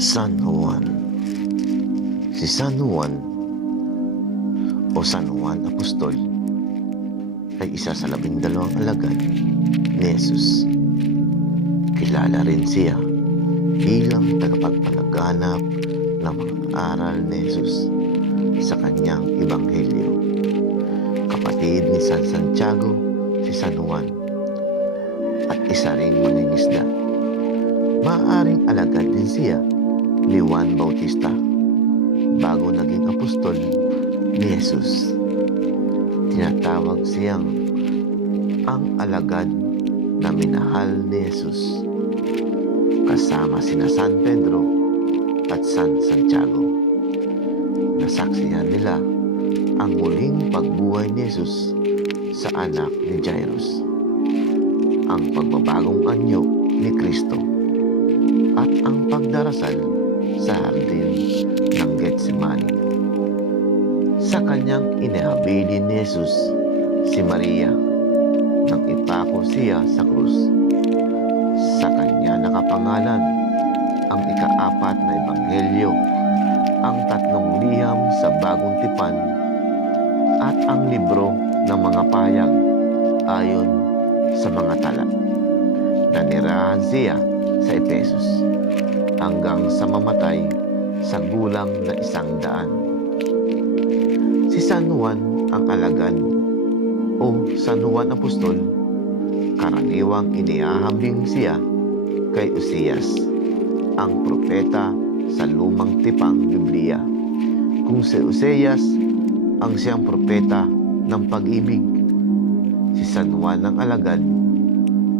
San Juan. Si San Juan o San Juan Apostol ay isa sa 12 alagad ni Jesus. Kilala rin siya bilang tagapagpalaganap ng mga aral ni Jesus sa kanyang ebanghelyo. Kapatid ni San Santiago si San Juan at isa ring mangingisda. Maaaring alagad din siya ni Juan Bautista bago naging apostol ni Jesus. Tinatawag siyang ang alagad na minahal ni Jesus, kasama sina San Pedro at San Santiago. Nasaksihan nila ang muling pagbuhay ni Jesus sa anak ni Jairus, ang pagbabagong anyo ni Kristo, at ang pagdarasal sa hardin ng Getsemani. Sa kanyang inihabilin ni Jesus si Maria nang ipako siya sa krus. Sa kanya nakapangalan ang ika-4 na ebanghelyo, ang 3 liham sa bagong tipan, at ang libro ng mga pahayag ayon sa mga tala. Nanirahan siya sa Efesos hanggang sa mamatay sa gulang na 100. Si San Juan ang alagad o San Juan Apostol, karaniwang iniahambing siya kay Oseas, ang propeta sa lumang tipang Biblia, kung si Oseas ang siyang propeta ng pag-ibig. Si San Juan ang alagad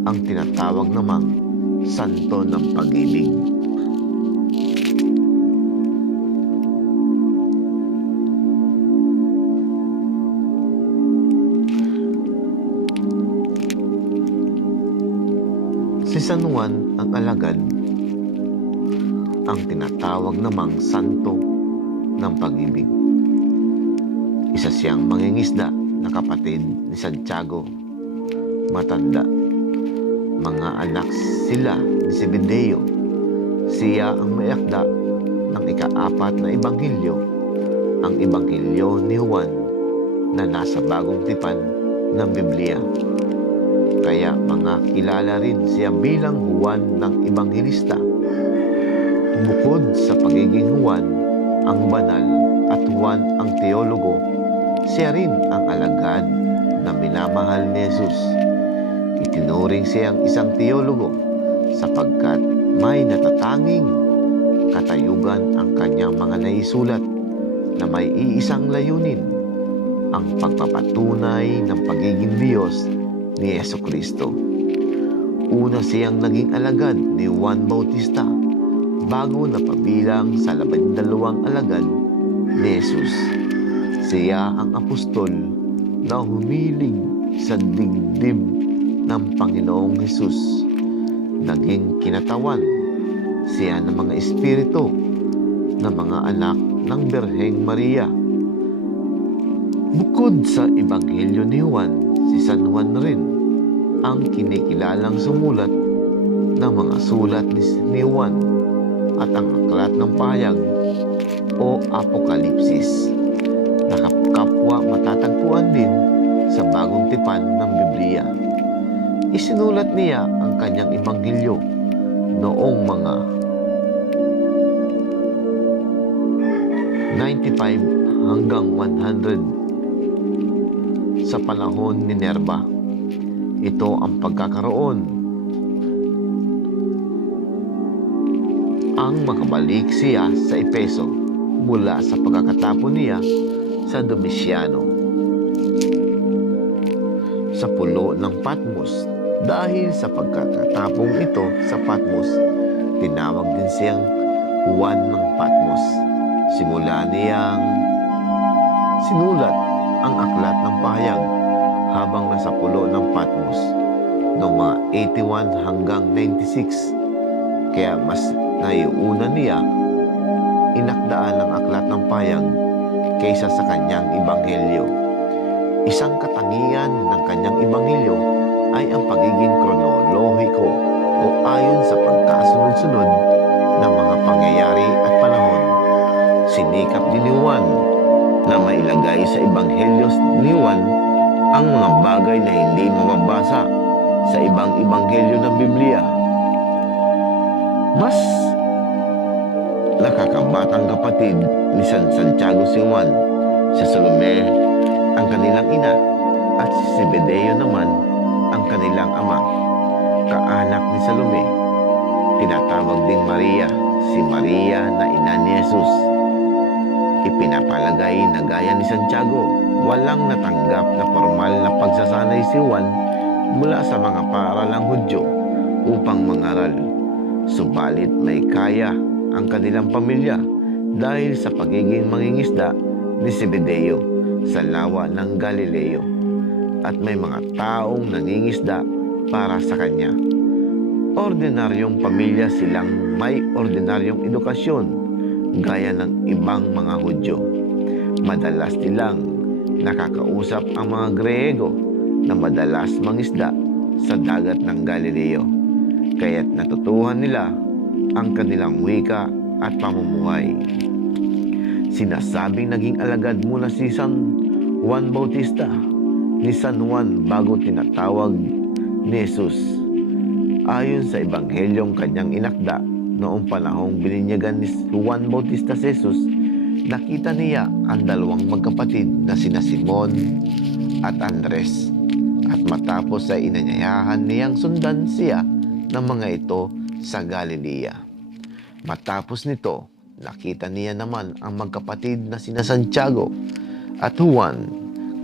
ang tinatawag namang santo ng pag-ibig. Si San Juan ang alagad ang tinatawag namang santo ng pag-ibig. Isa siyang mangingisda na kapatid ni Santiago, matanda. Mga anak sila ni Zebedeo. Siya ang mayakda ng ika-4 na ebanghelyo, ang ebanghelyo ni Juan na nasa bagong tipan ng Biblia. Kaya mga kilala rin siya bilang Juan ng Ebanghelista. Bukod sa pagiging Juan ang banal at Juan ang teologo, siya rin ang alagad na minamahal ni Jesus. Itinuring siyang isang teologo sapagkat may natatanging katayugan ang kanyang mga naisulat na may iisang layunin, ang pagpapatunay ng pagiging Diyos ni Jesucristo. Una siyang naging alagad ni Juan Bautista bago napabilang sa 12 alagad ni Jesus. Siya ang apostol na humiling sa dibdib ng Panginoong Jesus. Naging kinatawan siya ng mga espiritu ng mga anak ng Birheng Maria. Bukod sa ebanghelyo ni Juan, si San Juan rin ang kinikilalang sumulat ng mga sulat ni Juan at ang aklat ng pahayag o Apokalipsis, na kapwa matatagpuan din sa bagong tipan ng Biblia. Isinulat niya ang kanyang ebanghelyo noong mga 95 hanggang 100 sa panahon ni Nerva. Ito ang pagkakaroon ang makabalik siya sa Efeso mula sa pagkakatapon niya sa Domiciano sa pulo ng Patmos. Dahil sa pagkakatapong ito sa Patmos, tinawag din siyang Juan ng Patmos. Simula niyang sinulat ang aklat ng pahayag habang nasa pulo ng Patmos noong mga 81 hanggang 96. Kaya mas naiuna niya inakdaan ang aklat ng pahayag kaysa sa kanyang ebanghelyo. Isang katangian ng kanyang ebanghelyo ay ang pagiging kronolohiko o ayon sa pagkasunod-sunod ng mga pangyayari at panahon. Sinikap din ni Juan na mailagay sa Ebanghelyo ni Juan ang mga bagay na hindi mababasa sa ibang ebanghelyo ng Biblia. Mas nakakabatang kapatid ni San Santiago si Juan, si Salome ang kanilang ina, at si Zebedeo naman ang kanilang ama, kaanak ni Salome. Tinatawag ding Maria, si Maria na ina ni Jesus. Ipinapalagay na gaya ni Santiago, walang natanggap na formal na pagsasanay si Juan mula sa mga paaralang Hudyo upang mangaral. Subalit may kaya ang kanilang pamilya dahil sa pagiging mangingisda ni Zebedeo sa lawa ng Galileo, at may mga taong nangingisda para sa kanya. Ordinaryong pamilya silang may ordinaryong edukasyon gaya ng ibang mga Hudyo. Madalas nilang nakakausap ang mga Griego na madalas mangisda sa dagat ng Galileo, kaya't natutuhan nila ang kanilang wika at pamumuhay. Sinasabing naging alagad muna si San Juan Bautista ni San Juan bago tinatawag ni Jesus. Ayon sa ebanghelyong kanyang inakda, noong panahong bininyagan ni Juan Bautista si Jesus, nakita niya ang dalawang magkapatid na sina Simon at Andres, at matapos ay inanyayahan niyang sundan siya ng mga ito sa Galilea. Matapos nito, nakita niya naman ang magkapatid na sina Santiago at Juan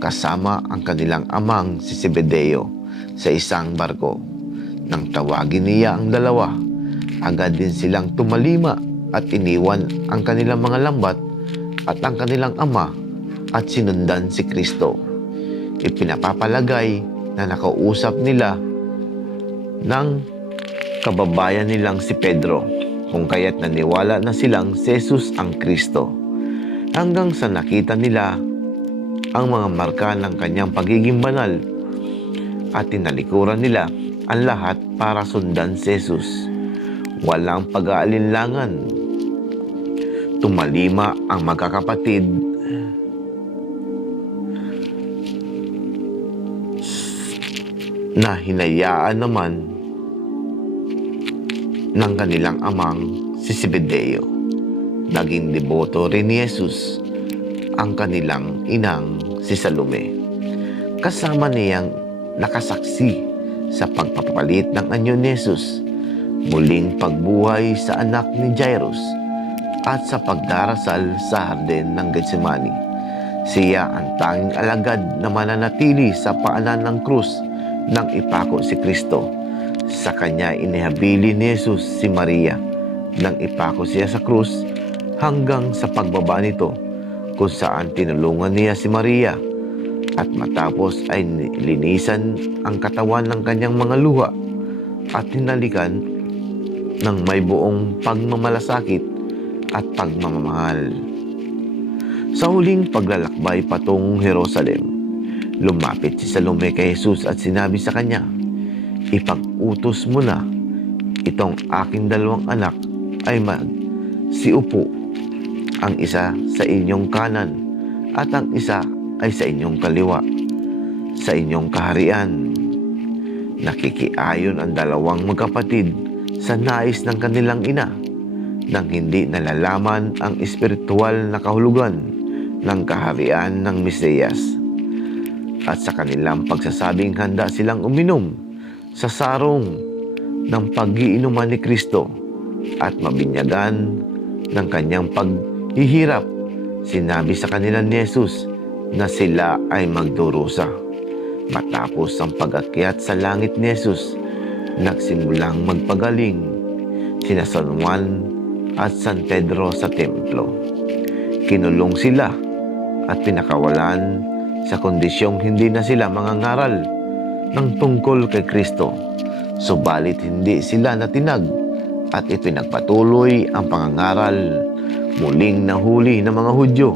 kasama ang kanilang amang si Zebedeo sa isang barko. Nang tawagin niya ang dalawa, agad din silang tumalima at iniwan ang kanilang mga lambat at ang kanilang ama at sinundan si Kristo. Ipinapapalagay na nakausap nila ng kababayan nilang si Pedro, kung kaya't naniwala na silang si Jesus ang Kristo, hanggang sa nakita nila ang mga marka ng kanyang pagiging banal at tinalikuran nila ang lahat para sundan si Jesus. Walang pag-aalinlangan. Tumalima ang magkakapatid na hinayaan naman ng kanilang amang si Zebedeo. Naging deboto rin ni Jesus ang kanilang inang si Salome. Kasama niyang nakasaksi sa pagpapalit ng anyo ni Jesus, muling pagbuhay sa anak ni Jairus, at sa pagdarasal sa hardin ng Getsemani. Siya ang tanging alagad na mananatili sa paanan ng krus nang ipako si Kristo. Sa kanya inihabili ni Jesus si Maria nang ipako siya sa krus hanggang sa pagbaba nito, kung saan tinulungan niya si Maria, at matapos ay linisan ang katawan ng kanyang mga luha at hinalikan ng may buong pagmamalasakit at pagmamahal. Sa huling paglalakbay patungong Jerusalem, lumapit si Salome kay Jesus at sinabi sa kanya, "Ipag-utos mo na itong aking dalawang anak ay magsiupo, ang isa sa inyong kanan at ang isa ay sa inyong kaliwa, sa inyong kaharian." Nakikiayon ang dalawang magkapatid sa nais ng kanilang ina nang hindi nalalaman ang espiritual na kahulugan ng kaharian ng Mesiyas. At sa kanilang pagsasabing handa silang uminom sa sarong ng pag-iinuman ni Kristo at mabinyagan ng kanyang paghihirap, sinabi sa kanila ni Jesus na sila ay magdurusa. Matapos ang pag-akyat sa langit ni Jesus, nagsimulang magpagaling sina San Juan at San Pedro sa templo. Kinulong sila at pinakawalan sa kondisyong hindi na sila mangangaral ng tungkol kay Kristo. Subalit hindi sila natinag at ipinagpatuloy ang pangangaral. Muling nahuli ng mga Hudyo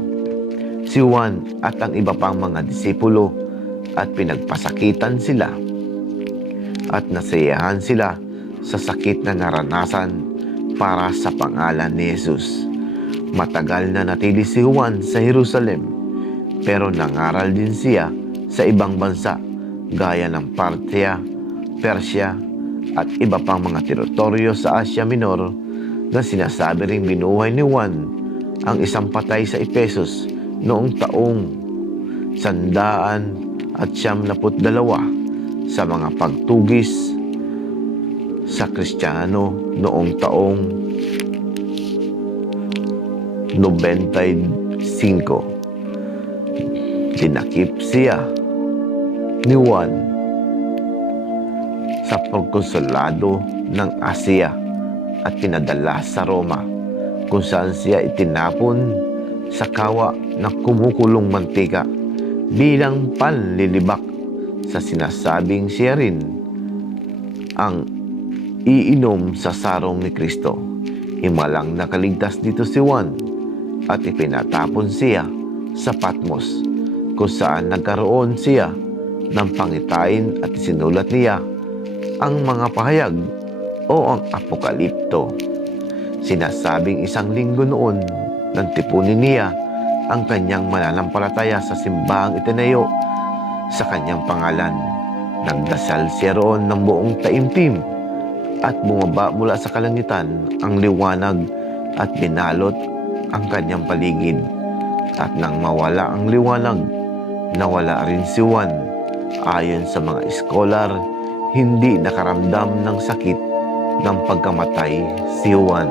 si Juan at ang iba pang mga disipulo, at pinagpasakitan sila at nasayahan sila sa sakit na naranasan para sa pangalan ni Jesus. Matagal na natili si Juan sa Jerusalem, pero nangaral din siya sa ibang bansa gaya ng Parthia, Persia at iba pang mga teritoryo sa Asia Minor na sinasabi ring binuhay ni Juan ang isang patay sa Ephesus noong taong 172 sa mga pagtugis sa Kristiyano noong taong 95. Dinakip siya ni Juan sa pagkonsulado ng Asia at pinadala sa Roma, kung saan siya itinapon sa kawa na kumukulong mantika bilang panlilibak sa sinasabing siya rin ang iinom sa sarong ni Kristo. Himalang nakaligtas dito si Juan at ipinatapon siya sa Patmos, kung saan nagkaroon siya ng pangitain at isinulat niya ang mga pahayag o ang Apokalipto. Sinasabing isang linggo noon nang tipunin niya ang kanyang mananampalataya sa simbahang itinayo sa kanyang pangalan. Nagdasal siya roon ng buong taimtim at bumaba mula sa kalangitan ang liwanag at binalot ang kanyang paligid. At nang mawala ang liwanag, nawala rin si Juan. Ayon sa mga eskolar, hindi nakaramdam ng sakit ng pagkamatay si Juan.